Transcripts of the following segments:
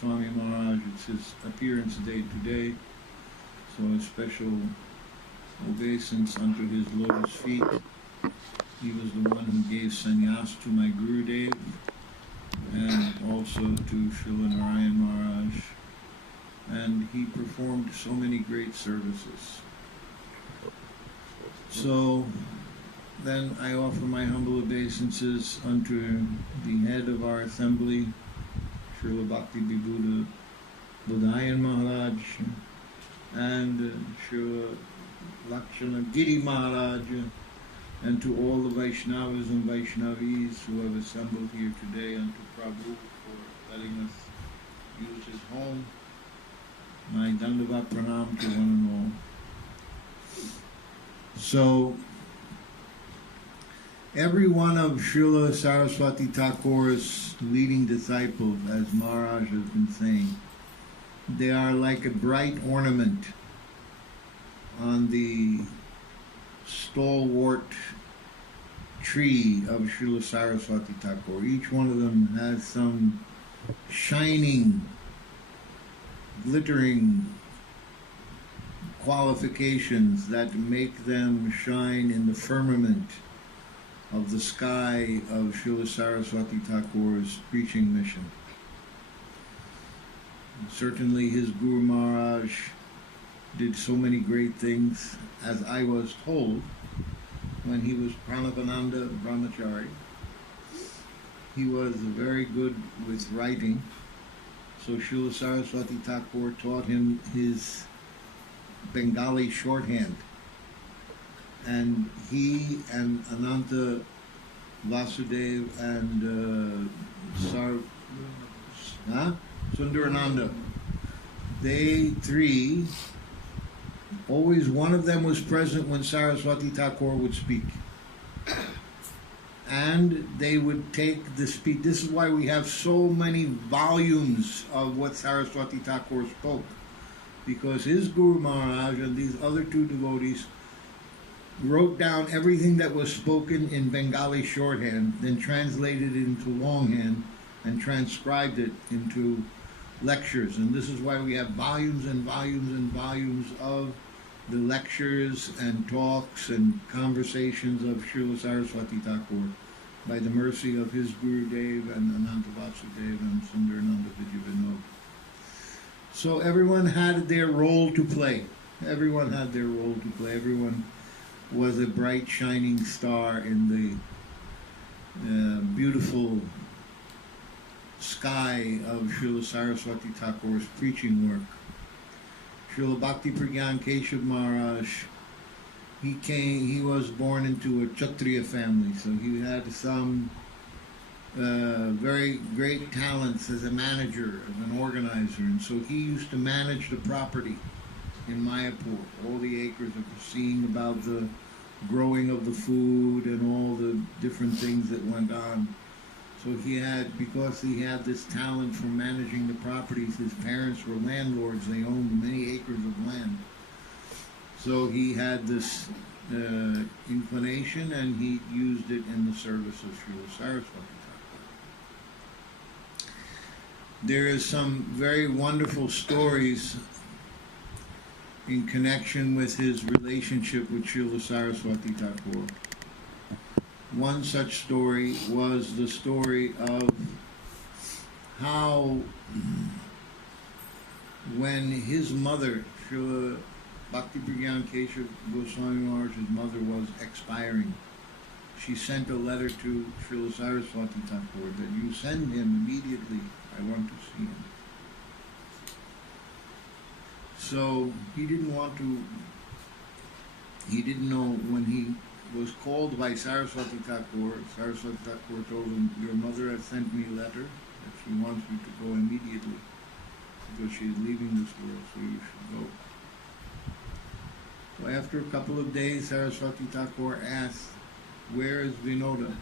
Goswami Maharaj. It's his appearance day today. So a special obeisance unto his lotus feet. He was the one who gave sannyas to my Gurudev and also to Srila Narayan Maharaj. And he performed so many great services. So then I offer my humble obeisances unto the head of our assembly, Srila Bhakti Vibhuda Budayan Maharaj, and Srila Lakshana Giri Maharaj, and to all the Vaishnavas and Vaishnavis who have assembled here today, and to Prabhu for letting us use his home. My Dandavat Pranam to one and all. So, every one of Srila Saraswati Thakur's leading disciples, as Maharaj has been saying, they are like a bright ornament on the stalwart tree of Srila Saraswati Thakur. Each one of them has some shining, glittering qualifications that make them shine in the firmament of the sky of Srila Saraswati Thakur's preaching mission. Certainly his Guru Maharaj did so many great things, as I was told when he was Pranavananda Brahmachari. He was very good with writing, so Srila Saraswati Thakur taught him his Bengali shorthand. And he and Ananta Vasudev and Sundarananda, they three, always one of them was present when Saraswati Thakur would speak. And they would take the speech. This is why we have so many volumes of what Saraswati Thakur spoke. Because his Guru Maharaj and these other two devotees wrote down everything that was spoken in Bengali shorthand, then translated it into longhand and transcribed it into lectures. And this is why we have volumes and volumes and volumes of the lectures and talks and conversations of Srila Saraswati Thakur by the mercy of his Gurudev and Ananta Vasudev and Sundarananda Vidyavinod. So everyone had their role to play. Everyone had their role to play. Everyone was a bright shining star in the beautiful sky of Srila Saraswati Thakur's preaching work. Srila Bhakti Pragyan Kesava Maharaj, he was born into a Kshatriya family, so he had some very great talents as a manager, as an organizer, and so he used to manage the property in Mayapur, all the acres of seeing about the growing of the food and all the different things that went on. So because he had this talent for managing the properties, his parents were landlords, they owned many acres of land. So he had this inclination, and he used it in the service of Srila Saraswati Thakur. There is some very wonderful stories in connection with his relationship with Srila Saraswati Thakur. One such story was the story of how when his mother, Srila Bhakti Pragyan Kesava Goswami Maharaj's mother, was expiring, she sent a letter to Srila Saraswati Thakur that you send him immediately, I want to see him. So he didn't know when he was called by Saraswati Thakur. Saraswati Thakur told him, your mother has sent me a letter that she wants you to go immediately because she is leaving this world, so you should go. So after a couple of days, Saraswati Thakur asked, where is Vinoda?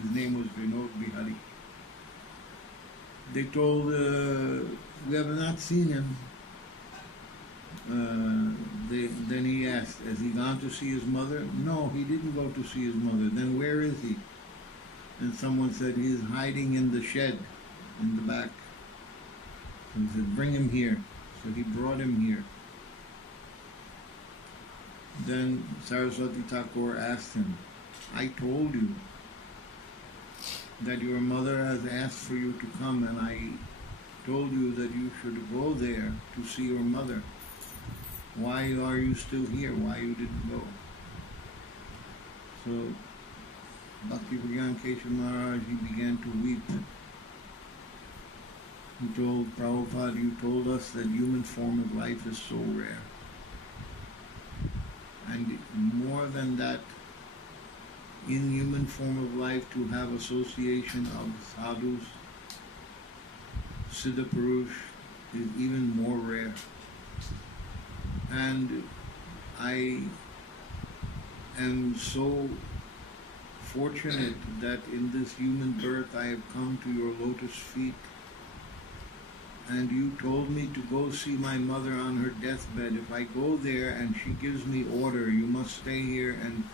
His name was Vinod Bihari. They told, we have not seen him. Then he asked, has he gone to see his mother? No, he didn't go to see his mother. Then where is he? And someone said he is hiding in the shed in the back. So he said, bring him here. So he brought him here. Then Saraswati Thakur asked him, I told you that your mother has asked for you to come, and I told you that you should go there to see your mother. Why are you still here? Why you didn't go? So Bhakti Pragyan Kesava Maharaj, he began to weep. He told Prabhupada, you told us that human form of life is so rare. And more than that, in human form of life, to have association of sadhus, Siddha Purush, is even more rare. And I am so fortunate that in this human birth I have come to your lotus feet, and you told me to go see my mother on her deathbed. If I go there and she gives me order, you must stay here and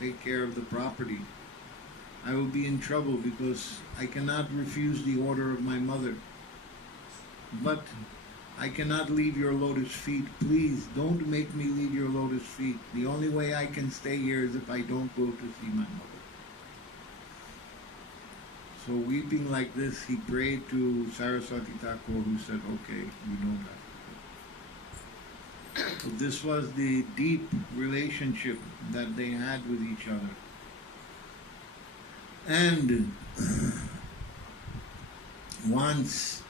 take care of the property, I will be in trouble because I cannot refuse the order of my mother. But I cannot leave your lotus feet. Please don't make me leave your lotus feet. The only way I can stay here is if I don't go to see my mother. So weeping like this, he prayed to Saraswati Thakur, who said, okay, you don't have to go. So this was the deep relationship that they had with each other. And once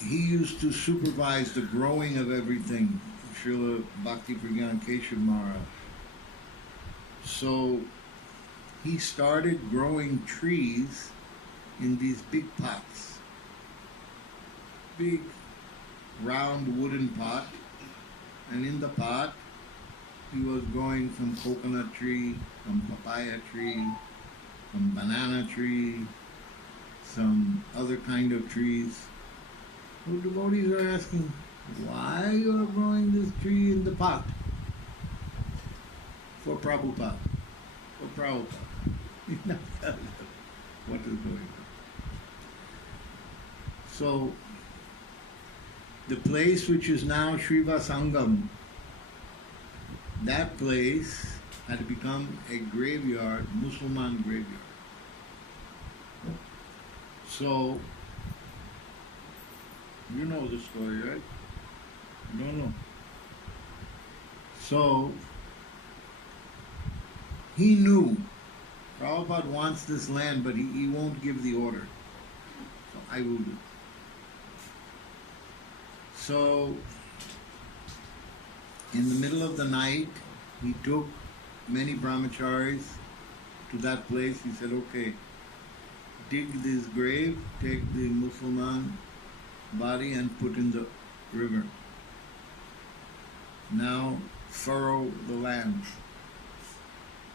he used to supervise the growing of everything, Srila Bhakti Pragyan Kesava Maharaj. So he started growing trees in these big pots. Big round wooden pot. And in the pot he was growing some coconut tree, some papaya tree, some banana tree, some other kind of trees. So devotees are asking, why you are growing this tree in the pot? For Prabhupada. For Prabhupada. What is going on? So, the place which is now Srivasangam, that place had become a graveyard, Mussalman graveyard. So, you know the story, right? You don't know. So, he knew Prabhupada wants this land, but he won't give the order. So I will do. So, in the middle of the night, he took many brahmacharis to that place. He said, okay, dig this grave, take the Mussalman body and put in the river. Now furrow the land.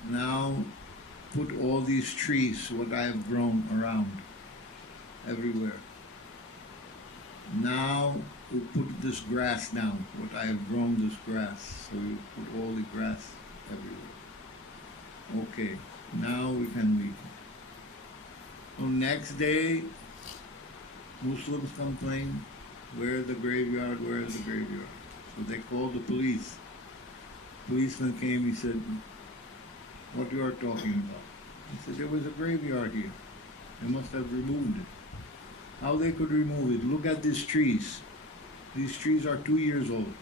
Now put all these trees, what I have grown around, everywhere. Now we put this grass down, what I have grown this grass. So we put all the grass everywhere. Okay, now we can leave. So next day, Muslims complain, where is the graveyard, where is the graveyard? So they called the police. Policeman came, he said, what you are talking about? He said, there was a graveyard here. They must have removed it. How they could remove it? Look at these trees. These trees are 2 years old.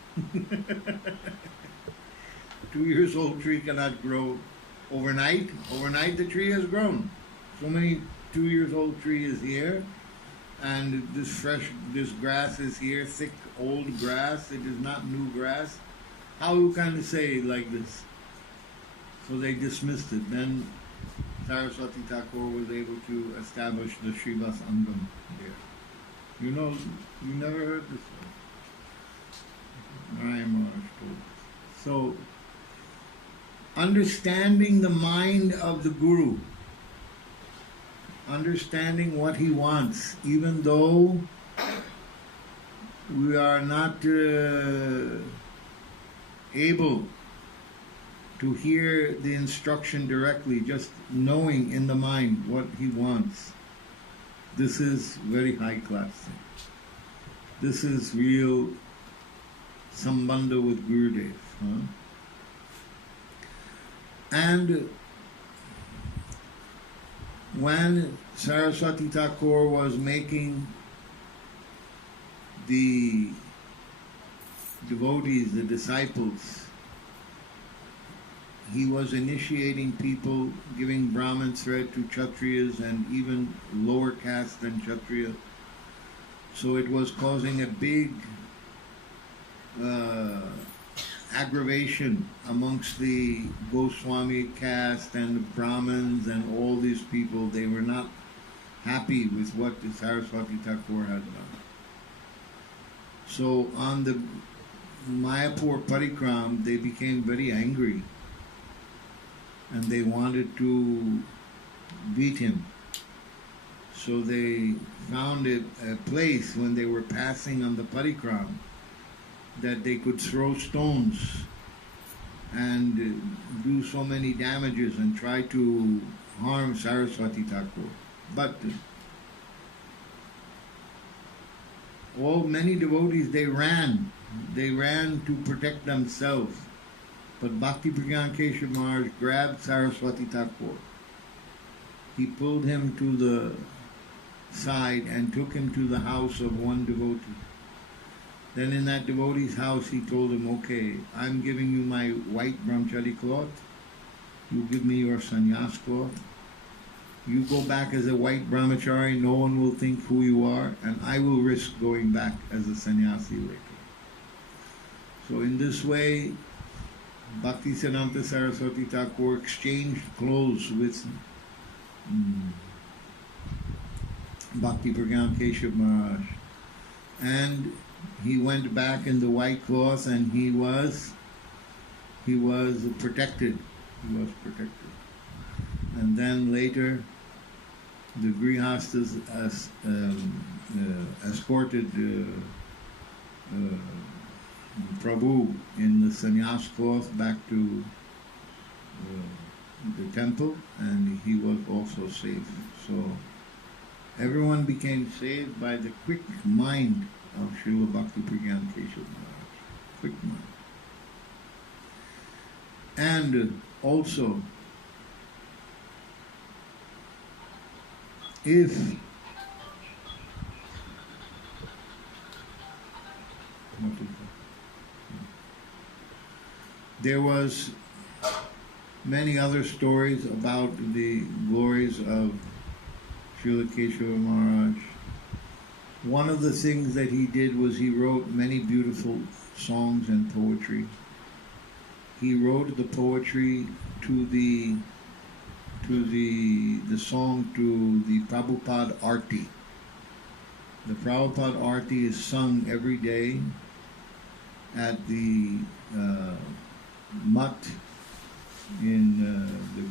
2 years old tree cannot grow overnight. Overnight the tree has grown. So many 2 years old tree is here, and this grass is here, thick old grass. It is not new grass. How you kind say it like this? So they dismissed it. Then Saraswati Thakur was able to establish the Srivasangam here. You know, you never heard this one. Maharaj told us. So, understanding the mind of the Guru, understanding what he wants, even though we are not able to hear the instruction directly, just knowing in the mind what he wants. This is very high class thing. This is real sambandha with Gurudev. Huh? And when Saraswati Thakur was making the devotees, the disciples, he was initiating people, giving Brahman thread to Kshatriyas and even lower caste than Kshatriya. So it was causing a big aggravation amongst the Goswami caste and the Brahmins and all these people. They were not happy with what the Saraswati Thakur had done. So on the Mayapur Parikram, they became very angry and they wanted to beat him. So they found a place when they were passing on the Parikram that they could throw stones and do so many damages and try to harm Saraswati Thakur. But many devotees, they ran to protect themselves. But Bhakti Pragyan Kesava Maharaj grabbed Saraswati Thakur. He pulled him to the side and took him to the house of one devotee. Then in that devotee's house he told him, okay, I'm giving you my white brahmachari cloth, you give me your sannyas cloth, you go back as a white brahmachari, no one will think who you are, and I will risk going back as a sannyasi later. So in this way, Bhakti Siddhanta Saraswati Thakur exchanged clothes with Bhakti Pragyan Kesava Maharaj. And he went back in the white cloth and he was protected. He was protected. And then later, the Grihastas escorted Prabhu in the sannyas cloth back to the temple, and he was also saved. So everyone became saved by the quick mind of Srila Bhakti Pragyan Kesava Maharaj. Quick mind. And also, if there was many other stories about the glories of Srila Kesava Maharaj. One of the things that he did was he wrote many beautiful songs and poetry. He wrote the poetry to the song to the Prabhupada Arti. The Prabhupada Arti is sung every day at the Mutt in the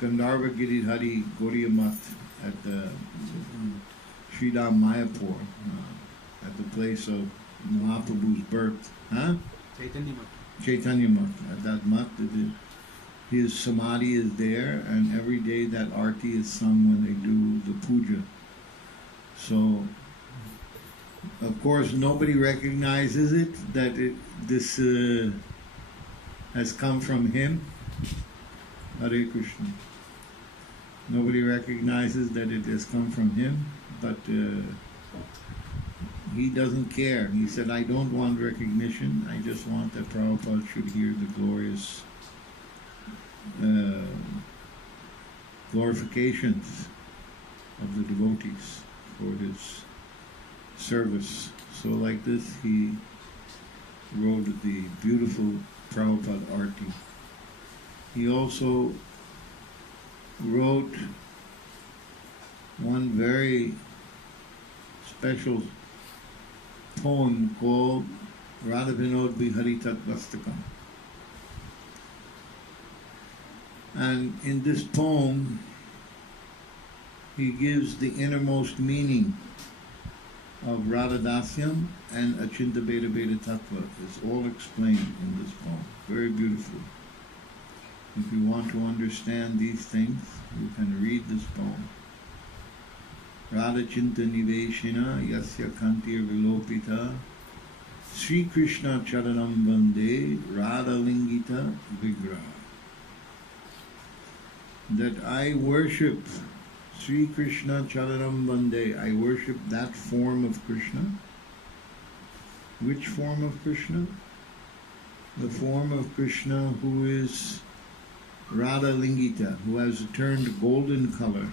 Gandharva Giridhari Gaudiya Mutt at the Sridham Mayapur, at the place of Mahaprabhu's birth. Huh? Chaitanya Mutt. Chaitanya Mutt. At that Mutt, his samadhi is there, and every day that arti is sung when they do the puja. So, of course, nobody recognizes it, that this has come from him. Hare Krishna. Nobody recognizes that it has come from him, but he doesn't care. He said, I don't want recognition, I just want that Prabhupada should hear the glorious glorifications of the devotees for his service. So like this, he wrote the beautiful Prabhupada Arti. He also wrote one very special poem called Radha Vinod Bihari Tatvastakam. And in this poem, he gives the innermost meaning of Radha Dasyam and Achinta Beda Beda Tattva. It's all explained in this poem. Very beautiful. If you want to understand these things, you can read this poem. Radha Chinta Niveshina Yasya Kantir Vilopita Sri Krishna Charanam Vande Radha Lingita Vigraha. That I worship Sri Krishna Charanam Vande, I worship that form of Krishna. Which form of Krishna? The form of Krishna who is Radha Lingita, who has turned golden color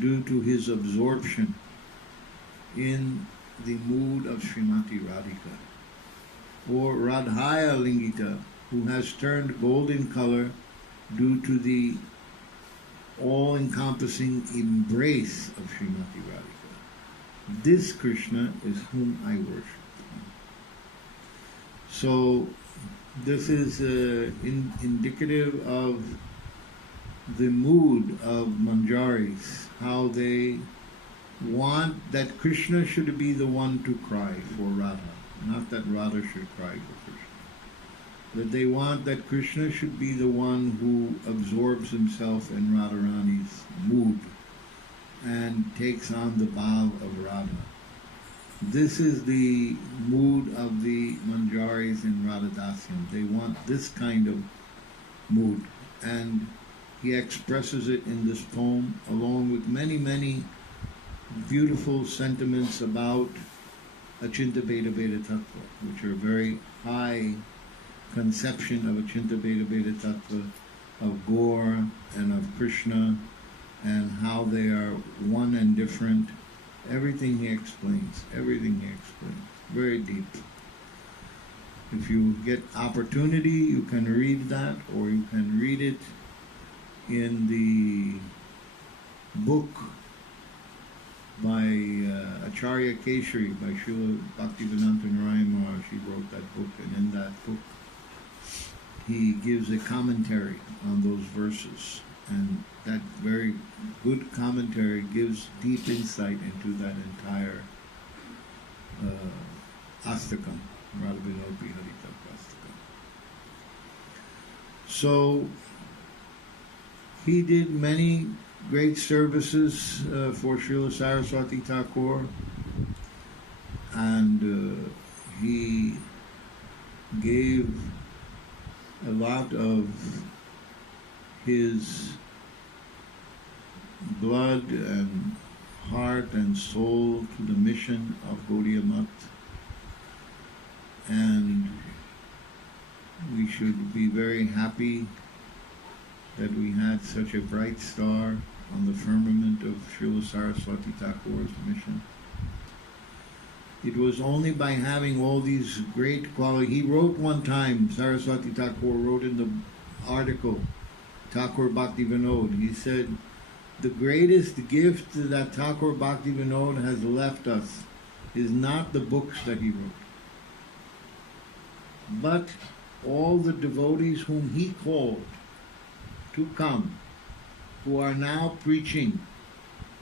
due to his absorption in the mood of Srimati Radhika. Or Radhaya Lingita, who has turned golden color due to the all-encompassing embrace of Srimati Radhika. This Krishna is whom I worship. So this is indicative of the mood of Manjaris, how they want that Krishna should be the one to cry for Radha, not that Radha should cry for Krishna. That they want that Krishna should be the one who absorbs himself in Radharani's mood and takes on the bhav of Radha. This is the mood of the Manjaris in Radhadasyam. They want this kind of mood, and he expresses it in this poem along with many, many beautiful sentiments about Achinta Bheda Bheda Tattva, which are very high conception of Achinta Bheda Bheda Tattva, of Gaur and of Krishna, and how they are one and different. Everything he explains, very deep. If you get opportunity, you can read that, or you can read it in the book by Acharya Keshari, by Srila Bhakti Vedanta Maharaj. He wrote that book, and in that book he gives a commentary on those verses, and that very good commentary gives deep insight into that entire Astakam, Radha Vinopi Haritattva Astakam. So he did many great services for Srila Saraswati Thakur, and he gave a lot of his blood and heart and soul to the mission of Gaudiya Math, and we should be very happy that we had such a bright star on the firmament of Srila Saraswati Thakur's mission. It was only by having all these great qualities. He wrote one time, Saraswati Thakur wrote in the article, Thakur Bhakti Vinod, he said, the greatest gift that Thakur Bhakti Vinod has left us is not the books that he wrote, but all the devotees whom he called to come, who are now preaching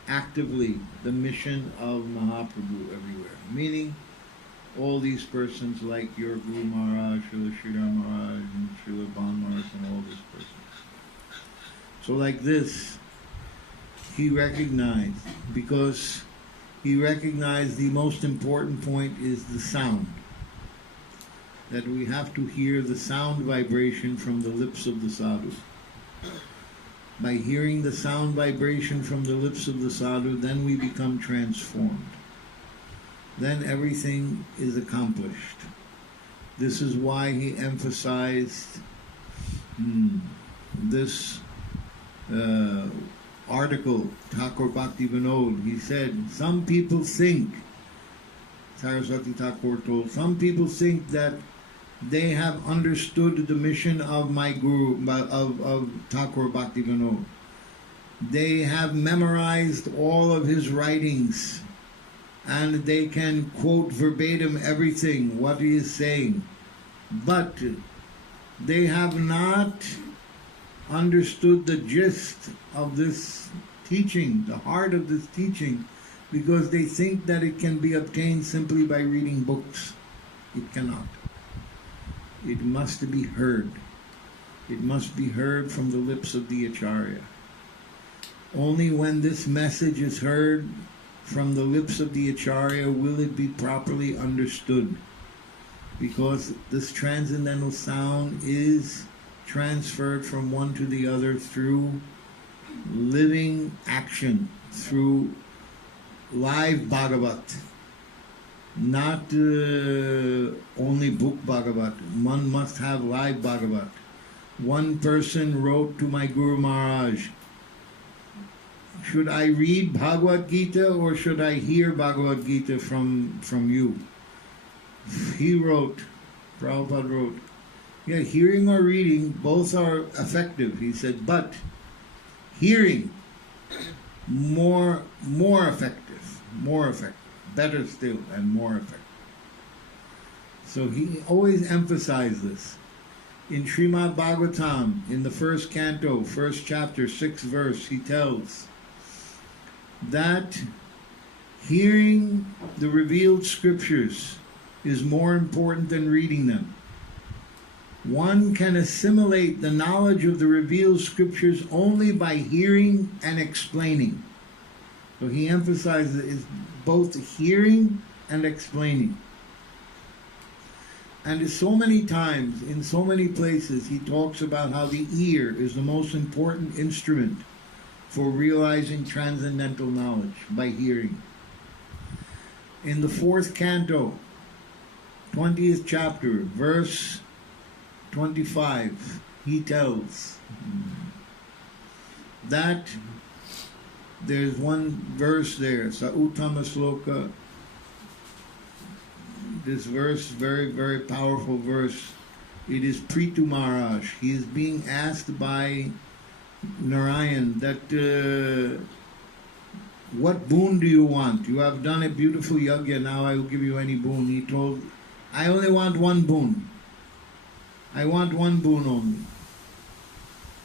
actively the mission of Mahaprabhu everywhere. Meaning, all these persons like your Guru Maharaj, Srila Sridhar Maharaj, and Srila Ban Maharaj, and all these persons. So like this, he recognized, because he recognized the most important point is the sound. That we have to hear the sound vibration from the lips of the sadhu. By hearing the sound vibration from the lips of the sadhu, then we become transformed. Then everything is accomplished. This is why he emphasized this article, Thakur Bhakti Vinod. He said, some people think, Saraswati Thakur told, some people think that they have understood the mission of my Guru, of Thakur Bhakti Vinod. They have memorized all of his writings, and they can quote verbatim everything, what he is saying. But they have not understood the gist of this teaching, the heart of this teaching, because they think that it can be obtained simply by reading books. It cannot. It must be heard. It must be heard from the lips of the Acharya. Only when this message is heard from the lips of the Acharya will it be properly understood, because this transcendental sound is transferred from one to the other through living action, through live Bhagwat, not only book Bhagwat. One must have live Bhagwat. One person wrote to my Guru Maharaj, should I read Bhagavad Gita or should I hear Bhagavad Gita from you? He wrote, Prabhupada wrote, yeah, hearing or reading, both are effective. He said, but hearing, more effective, better still, and more effective. So he always emphasized this. In Srimad Bhagavatam, in the first canto, first chapter, 6th verse, he tells that hearing the revealed scriptures is more important than reading them. One can assimilate the knowledge of the revealed scriptures only by hearing and explaining. So he emphasizes it's both hearing and explaining. And so many times, in so many places, he talks about how the ear is the most important instrument for realizing transcendental knowledge, by hearing. In the 4th canto, 20th chapter, verse 25, he tells that there's one verse there, Sauttama Sloka. This verse, very, very powerful verse. It is Prithu Maharaj. He is being asked by Narayan that what boon do you want? You have done a beautiful yajna, now I will give you any boon. He told, I only want one boon. I want one boon only.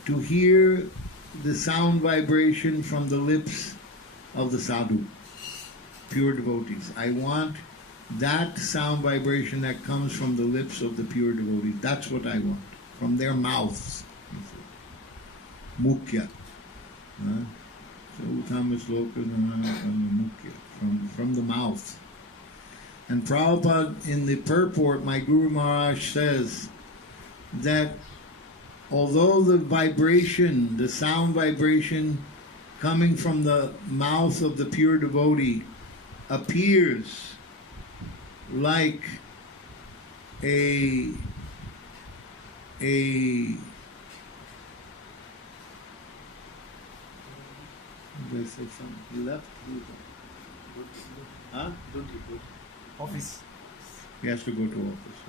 To hear the sound vibration from the lips of the sadhu, pure devotees. I want that sound vibration that comes from the lips of the pure devotees. That's what I want, from their mouths. Mukhya. So Uttama Sloka from the Mukhya, from the mouth. And Prabhupada, in the purport, my Guru Maharaj says that although the vibration, the sound vibration coming from the mouth of the pure devotee appears like a did I say something? He left? Huh? Office. He has to go to office.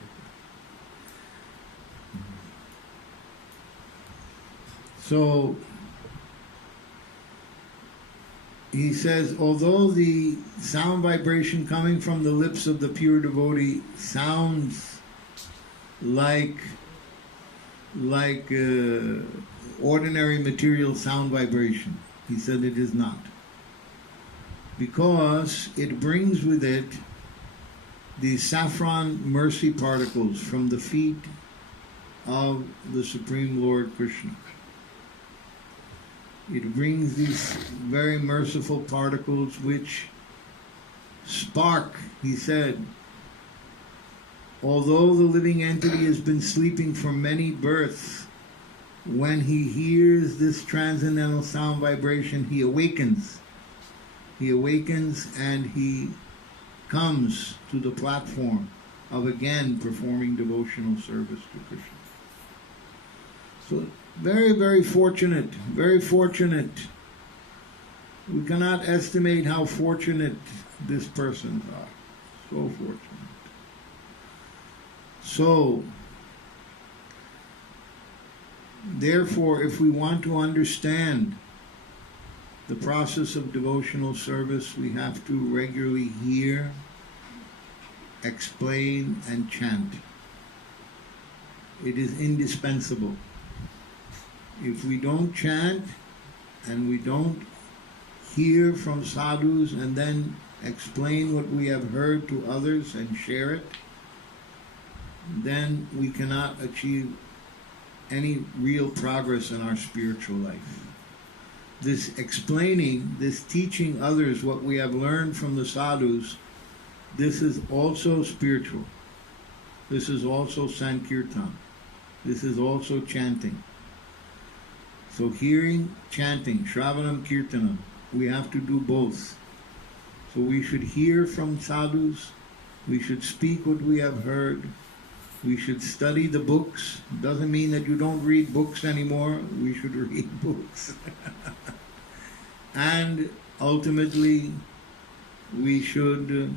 So he says, although the sound vibration coming from the lips of the pure devotee sounds like ordinary material sound vibration, he said it is not. Because it brings with it the saffron mercy particles from the feet of the Supreme Lord Krishna. It brings these very merciful particles which spark, he said, although the living entity has been sleeping for many births, when he hears this transcendental sound vibration, he awakens. He awakens and he comes to the platform of again performing devotional service to Krishna. So very, very fortunate, very fortunate. We cannot estimate how fortunate these persons are. So fortunate. So, therefore, if we want to understand the process of devotional service, we have to regularly hear, explain, and chant. It is indispensable. If we don't chant and we don't hear from sadhus and then explain what we have heard to others and share it, then we cannot achieve any real progress in our spiritual life. This explaining, this teaching others what we have learned from the sadhus, this is also spiritual. This is also Sankirtan. This is also chanting. So hearing, chanting, Shravanam, Kirtanam, we have to do both. So we should hear from sadhus, we should speak what we have heard, we should study the books. Doesn't mean that you don't read books anymore, we should read books. And ultimately, we should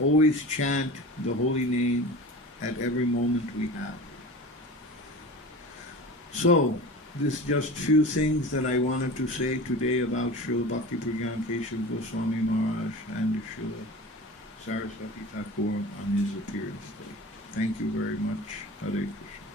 always chant the holy name at every moment we have. So, this is just few things that I wanted to say today about Srila Bhakti Pragyan Kesava Goswami Maharaj and Srila Saraswati Thakur on his appearance day. Thank you very much. Hare Krishna.